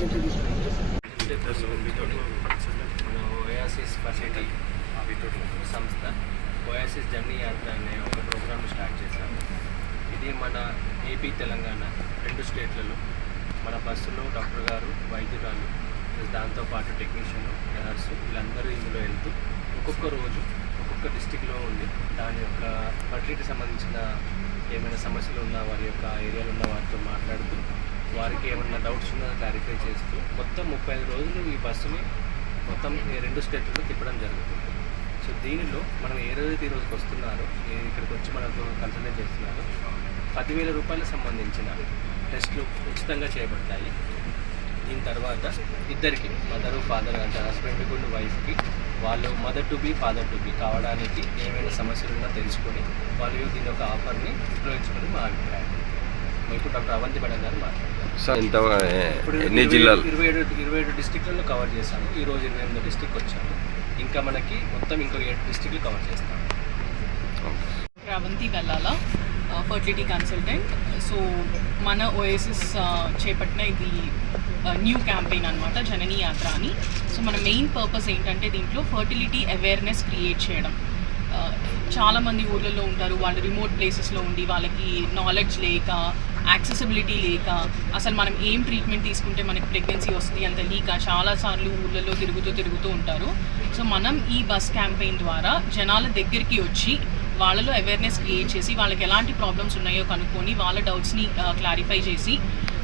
మన Oasis facility సంస్థ Oasis journey యాత్ర అనే ఒక ప్రోగ్రామ్ స్టార్ట్ చేశాము. ఇది మన ఏపీ తెలంగాణ రెండు స్టేట్లలో మన బస్సులో డాక్టర్ గారు, వైద్యురాలు, దాంతోపాటు టెక్నీషియన్, నర్సు వీళ్ళందరూ ఇందులో వెళ్తూ ఒక్కొక్క రోజు ఒక్కొక్క డిస్టిక్లో ఉండి దాని యొక్క ఫర్టిలిటీ సంబంధించిన ఏమైనా సమస్యలు ఉన్న వారి యొక్క ఏరియాలో ఉన్న వారితో మాట్లాడుతూ వారికి ఏమైనా డౌట్స్ ఉన్నా క్లారిఫై చేస్తూ మొత్తం 35 రోజులు ఈ బస్సుని మొత్తం రెండు స్టేట్లలో తిప్పడం జరుగుతుంది. సో దీనిలో మనం ఏ రోజైతే ఈ రోజుకి వస్తున్నారో, ఇక్కడికి వచ్చి మనకు కన్సల్టేట్ చేస్తున్నారో 10,000 రూపాయలకు సంబంధించిన టెస్టులు ఉచితంగా చేయబడతాయి. దీని తర్వాత ఇద్దరికి మదరు ఫాదర్ అంటే హస్బెండ్కి వైఫ్కి వాళ్ళు mother to be father to be కావడానికి ఏమైనా సమస్యలు ఉన్నా తెలుసుకొని వాళ్ళు దీని ఒక ఆఫర్ని ఉపయోగించుకొని మా అభిప్రాయం. ఇప్పుడు డాక్టర్ అవంతి మేడం గారు మాట్లాడతారు. ఇప్పుడు 27 డిస్ట్రిక్ట్లలో కవర్ చేశాము. ఈరోజు 28 డిస్ట్రిక్ట్ వచ్చాము. ఇంకా మనకి మొత్తం ఇంకో 7 డిస్ట్రిక్ట్లు కవర్ చేస్తాము. అవంతి వెళ్ళాలా ఫర్టిలిటీ కన్సల్టెంట్. సో మన ఓఎసిస్ చేపట్టిన ఇది న్యూ క్యాంపెయిన్ అనమాట, జననీ యాత్ర అని. సో మన మెయిన్ పర్పస్ ఏంటంటే దీంట్లో ఫర్టిలిటీ అవేర్నెస్ క్రియేట్ చేయడం. చాలామంది ఊళ్ళల్లో ఉంటారు, వాళ్ళు రిమోట్ ప్లేసెస్లో ఉండి వాళ్ళకి నాలెడ్జ్ లేక, యాక్సెసిబిలిటీ లేక, అసలు మనం ఏం ట్రీట్మెంట్ తీసుకుంటే మనకి ప్రెగ్నెన్సీ వస్తుంది అని తెలియక చాలాసార్లు ఊళ్ళల్లో తిరుగుతూ ఉంటారు. సో మనం ఈ బస్ క్యాంపెయిన్ ద్వారా జనాల దగ్గరికి వచ్చి వాళ్ళలో అవేర్నెస్ క్రియేట్ చేసి వాళ్ళకి ఎలాంటి ప్రాబ్లమ్స్ ఉన్నాయో కనుక్కొని వాళ్ళ డౌట్స్ని క్లారిఫై చేసి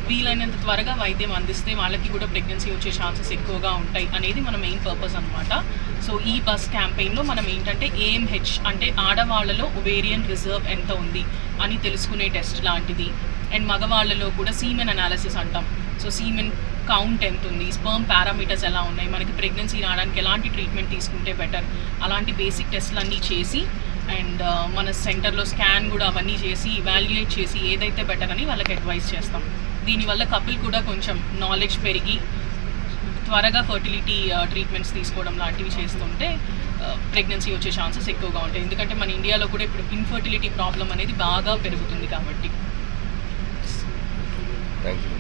వీలైనంత త్వరగా వైద్యం అందిస్తే వాళ్ళకి కూడా ప్రెగ్నెన్సీ వచ్చే ఛాన్సెస్ ఎక్కువగా ఉంటాయి అనేది మన మెయిన్ పర్పస్ అనమాట. సో ఈ బస్ క్యాంపెయిన్లో మనం ఏంటంటే AMH అంటే ఆడవాళ్లలో ఒవేరియన్ రిజర్వ్ ఎంత ఉంది అని తెలుసుకునే టెస్ట్ లాంటిది, అండ్ మగవాళ్ళలో కూడా సీమెన్ అనాలిసిస్ అంటాం. సో సీమెన్ కౌంట్ ఎంత ఉంది, స్పర్మ్ పారామీటర్స్ ఎలా ఉన్నాయి, మనకి ప్రెగ్నెన్సీ రావడానికి ఎలాంటి ట్రీట్మెంట్ తీసుకుంటే బెటర్, అలాంటి బేసిక్ టెస్ట్లు అన్నీ చేసి అండ్ మన సెంటర్లో స్కాన్ కూడా అవన్నీ చేసి ఇవాల్యుయేట్ చేసి ఏదైతే బెటర్ అని వాళ్ళకి అడ్వైస్ చేస్తాం. దీనివల్ల కపుల్ కూడా కొంచెం నాలెడ్జ్ పెరిగి త్వరగా ఫర్టిలిటీ ట్రీట్మెంట్స్ తీసుకోవడం లాంటివి చేస్తుంటే ప్రెగ్నెన్సీ వచ్చే ఛాన్సెస్ ఎక్కువగా ఉంటాయి. ఎందుకంటే మన ఇండియాలో కూడా ఇప్పుడు ఇన్ఫర్టిలిటీ ప్రాబ్లం అనేది బాగా పెరుగుతుంది కాబట్టి. Thank you.